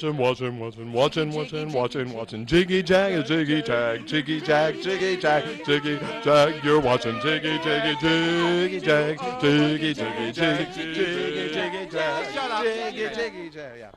Watching Jiggy Jag, Jiggy Jag, Jiggy Jag, Jiggy Jag, Jiggy Jag. You're watching Jiggy Jiggy Jiggy Jag, Jiggy Jiggy Jiggy Jiggy Jiggy Jag, Jiggy Jiggy Jag.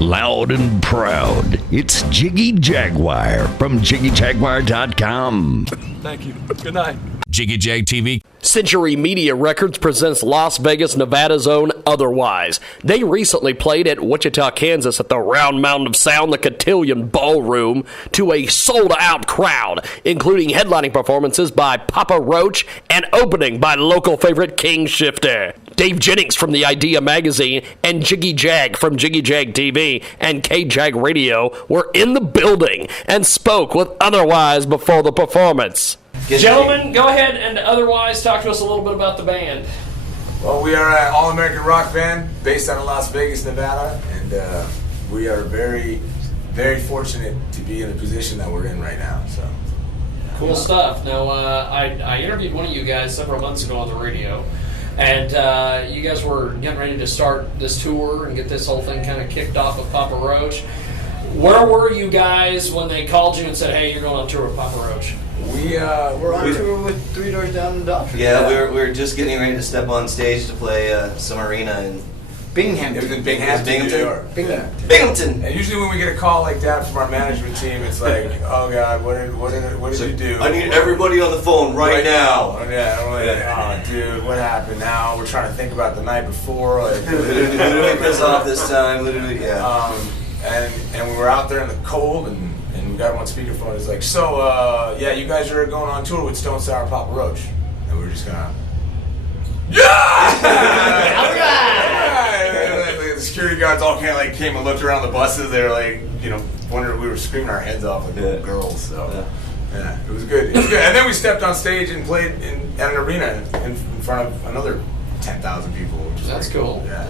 Loud and proud, it's Jiggy Jaguar from JiggyJaguar.com. Thank you. Good night. Jiggy Jag TV. Century Media Records presents Las Vegas, Nevada's own Otherwise. They recently played at Wichita, Kansas at the Round Mountain of Sound, the Cotillion Ballroom, to a sold-out crowd, including headlining performances by Papa Roach and opening by local favorite King Shifter. Dave Jennings from The Idea Magazine and Jiggy Jag from Jiggy Jag TV and K-Jag Radio were in the building and spoke with Otherwise before the performance. Gentlemen, go ahead and Otherwise talk to us a little bit about the band. Well, we are an all-American rock band based out of Las Vegas, Nevada, and we are very, very fortunate to be in the position that we're in right now. So, cool stuff. Now, I interviewed one of you guys several months ago on the radio, and you guys were getting ready to start this tour and get this whole thing kind of kicked off with Papa Roach. Where were you guys when they called you and said, "Hey, you're going on tour with Papa Roach"? We're on tour with Three Doors Down in Doctor. Yeah, we were just getting ready to step on stage to play some arena in Binghamton. It was in Binghamton, New York. Binghamton. And usually when we get a call like that from our management team, it's like, oh God, what did you do? I need everybody on the phone right now. Yeah, I'm like, oh dude, what happened now? We're trying to think about the night before. Like, Who did we piss off this time? Yeah. And we were out there in the cold, and we got him on speakerphone. It's like, so, yeah, you guys are going on tour with Stone Sour Papa Roach. And we were just gonna, yeah! All right! The security guards all came and looked around the buses. They were like, wondering, we were screaming our heads off like little girls. So, yeah, it was good. And then we stepped on stage and played at an arena in front of another 10,000 people. That's cool. Yeah.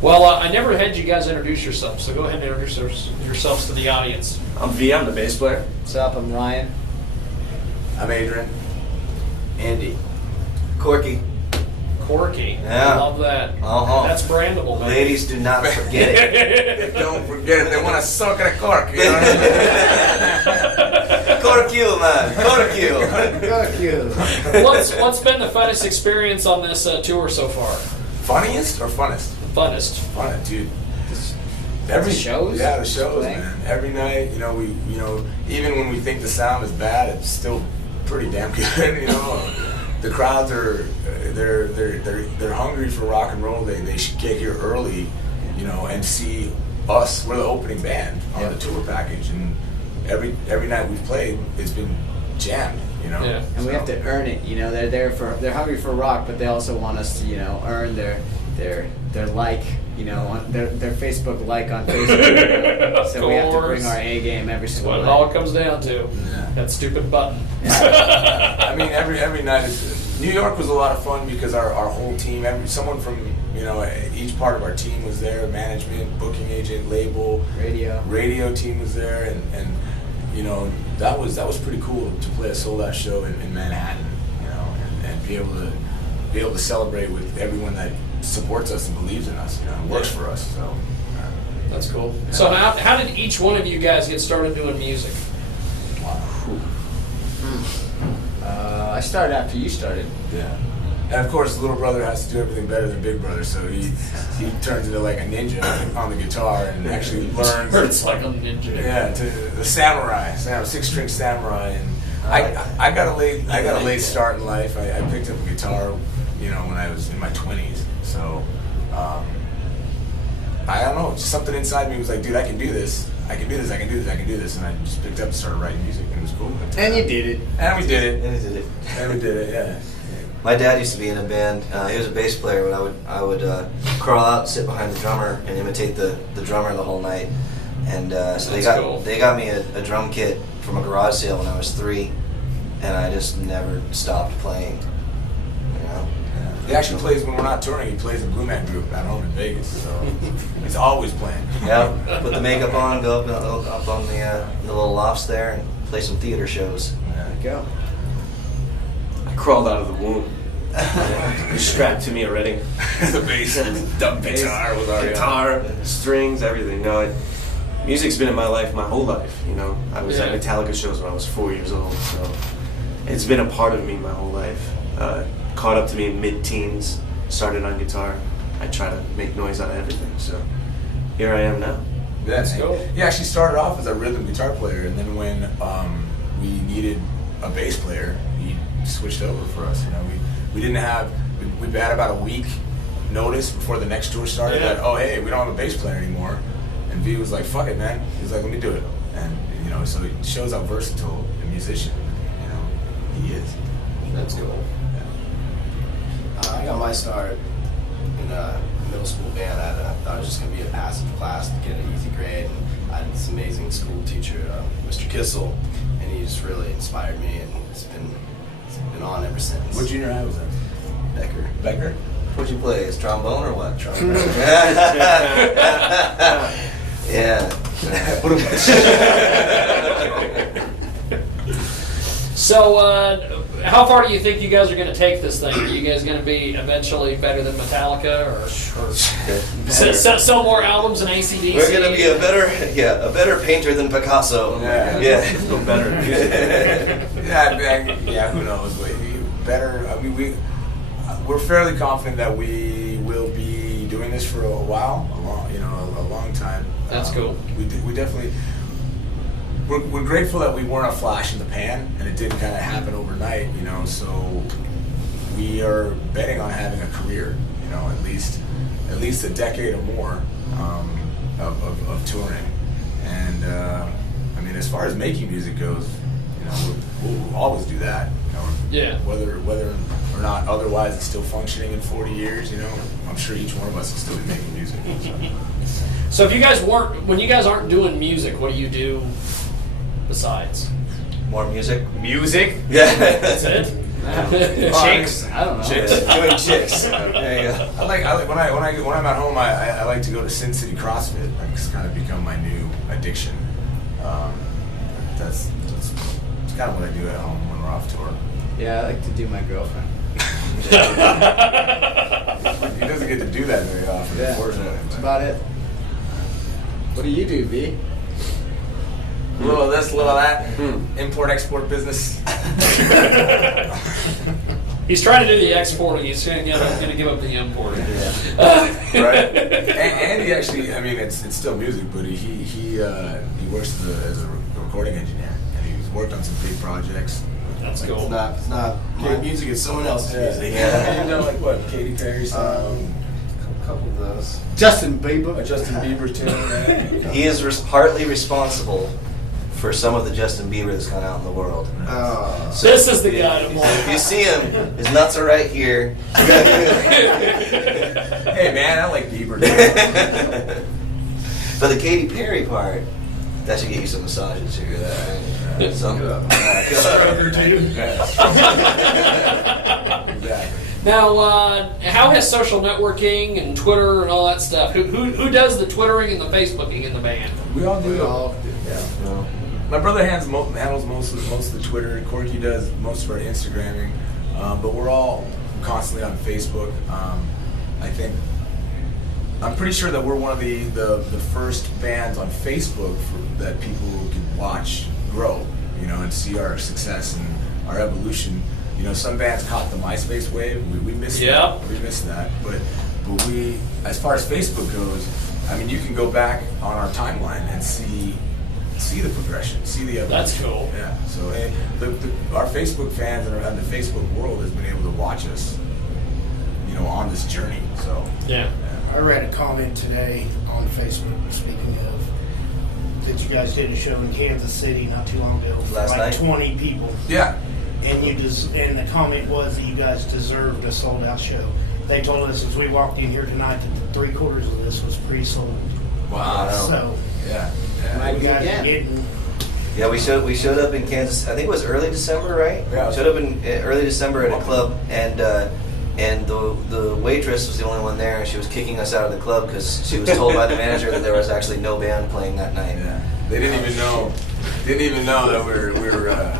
Well, I never had you guys introduce yourselves, so go ahead and introduce yourselves to the audience. I'm V, I'm the bass player. What's up, I'm Ryan. I'm Adrian. Andy. Corky. Yeah. I love that. Uh-huh. That's brandable, man. Ladies, do not forget it. They don't forget it. They want to suck at a cork. You know what I mean? Corky, man. Corky. What's been the funnest experience on this tour so far? Funniest or funnest? Funnest. Funnest, dude. Every shows? Yeah, the shows, man. Every night, even when we think the sound is bad, it's still pretty damn good. The crowds are they're hungry for rock and roll. They should get here early, and see us. We're the opening band on the tour package, and every night we've played, it's been jammed. Yeah. And we have to earn it. They're hungry for rock, but they also want us to earn their like, their Facebook like on Facebook. So we have to bring our A game every single night. That's what it all comes down to. Yeah. That stupid button. I mean, every night. New York was a lot of fun because our whole team, someone from each part of our team was there. Management, booking agent, label, radio team was there, and that was pretty cool to play a sold out show in Manhattan, and be able to celebrate with everyone that supports us and believes in us, works for us. So that's cool. Yeah. So how did each one of you guys get started doing music? I started after you started. Yeah. And of course, little brother has to do everything better than big brother, so he turns into like a ninja on the guitar and actually learns. It's like a ninja. Yeah, to the samurai, 6-string samurai, and I got a late start in life. I picked up a guitar, when I was in my 20s. So I don't know, just something inside me was like, dude, I can do this. I can do this, and I just picked up and started writing music, and it was cool. And you did it. And we did it. Yeah. My dad used to be in a band. He was a bass player, but I would crawl out, sit behind the drummer, and imitate the drummer the whole night. And so they got me a drum kit from a garage sale when I was 3, and I just never stopped playing. He actually plays when we're not touring. He plays in Blue Man Group at home in Vegas, so he's always playing. Yeah, put the makeup on, go up on the little lofts there, and play some theater shows. There you go. I crawled out of the womb. strapped to me already. The bass, dumb guitar was already guitar, strings, everything. No, music's been in my life my whole life. You know, I was at Metallica shows when I was 4 years old, so it's been a part of me my whole life. Caught up to me in mid-teens, started on guitar. I try to make noise out of everything, so here I am now. That's cool. He actually started off as a rhythm guitar player, and then when we needed a bass player, he switched over for us. You know, we didn't have, we had about a week notice before the next tour started that, oh hey, we don't have a bass player anymore. And V was like, fuck it, man. He's like, let me do it. And you know, so it shows how versatile a musician, you know, he is. That's cool. I got my start in a middle school band. I thought it was just going to be a passive class to get an easy grade. And I had this amazing school teacher, Mr. Kissel, and he just really inspired me, and it's been on ever since. What junior high was that? Becker? What'd you play? Is trombone or what? Trombone. Yeah. So, how far do you think you guys are going to take this thing? Are you guys going to be eventually better than Metallica, or sell more albums than AC/DC? We're gonna be a better painter than Picasso. Yeah. No better. Yeah, who knows? Better. I mean, we're fairly confident that we will be doing this for a while, a long time. That's cool. We definitely. We're grateful that we weren't a flash in the pan, and it didn't kind of happen overnight, you know. So we are betting on having a career, you know, at least a decade or more of touring. And I mean, as far as making music goes, you know, we'll always do that. You know, whether or not otherwise it's still functioning in 40 years, you know, I'm sure each one of us will still be making music. So if you guys when you guys aren't doing music, what do you do besides? More music. Music? Yeah. That's it. Chicks? I don't know. Chicks. Doing chicks. There you go. I like when I'm at home. I like to go to Sin City CrossFit. It's kind of become my new addiction. That's kind of what I do at home when we're off tour. Yeah, I like to do my girlfriend. He doesn't get to do that very often, Yeah, unfortunately. that's about it. What do you do, V? A little of this, a little of that. Import-export business. He's trying to do the exporting. He's going to give up the importing. Right. And he actually, I mean, it's still music, but he works as a recording engineer, and he's worked on some big projects. That's cool. It's not my music, it's someone else's music. Yeah. You've done like what? Katy Perry song? A couple of those. Justin Bieber. A Justin Bieber tune. Right? He is partly responsible for some of the Justin Bieber that's gone out in the world. This is the guy to If you see him, his nuts are right here. Hey man, I like Bieber. But the Katy Perry part, that should get you some massages here. Exactly. Now, how has social networking and Twitter and all that stuff? Who does the Twittering and the Facebooking in the band? We all do. Yeah. My brother handles most of the Twitter. Corky does most of our Instagramming, but we're all constantly on Facebook. I'm pretty sure that we're one of the first bands on Facebook that people can watch grow, you know, and see our success and our evolution. You know, some bands caught the MySpace wave. We missed that. We missed that. But we, as far as Facebook goes, I mean, you can go back on our timeline and see the progression, see the evolution. That's cool. Yeah. So our Facebook fans and the Facebook world has been able to watch us, you know, on this journey. So yeah. I read a comment today on Facebook, speaking of, that you guys did a show in Kansas City not too long ago for Last night? 20 people. Yeah. And and the comment was that you guys deserved a sold out show. They told us as we walked in here tonight that 3/4 of this was pre-sold. Wow. So Yeah. you guys are getting. Yeah, we showed up in Kansas. I think it was early December, right? Yeah. We showed up in early December at a club, and and the waitress was the only one there, and she was kicking us out of the club because she was told by the manager that there was actually no band playing that night. Yeah. They didn't even know. Didn't even know that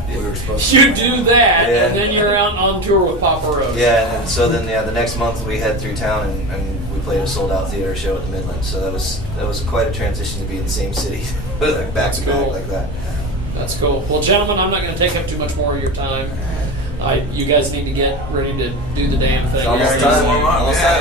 we were supposed to. You do that, and then you're out on tour with Papa Roach. Yeah, and so then the next month we head through town and we played a sold out theater show at the Midlands. So that was quite a transition to be in the same city, like back to back like that. That's cool. Well, gentlemen, I'm not going to take up too much more of your time. You guys need to get ready to do the damn thing. Almost time.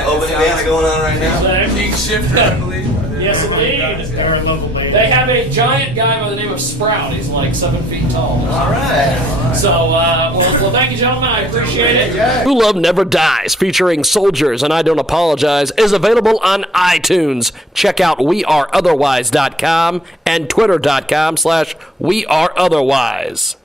Opening band's going on right now. King Shifter, I believe. Yes, indeed. They're a local band. They have a giant guy by the name of Sprout. He's like 7 feet tall. All right. So, well, thank you, gentlemen. I appreciate it. True Love Never Dies, featuring Soldiers and I Don't Apologize, is available on iTunes. Check out weareotherwise.com and twitter.com/weareotherwise.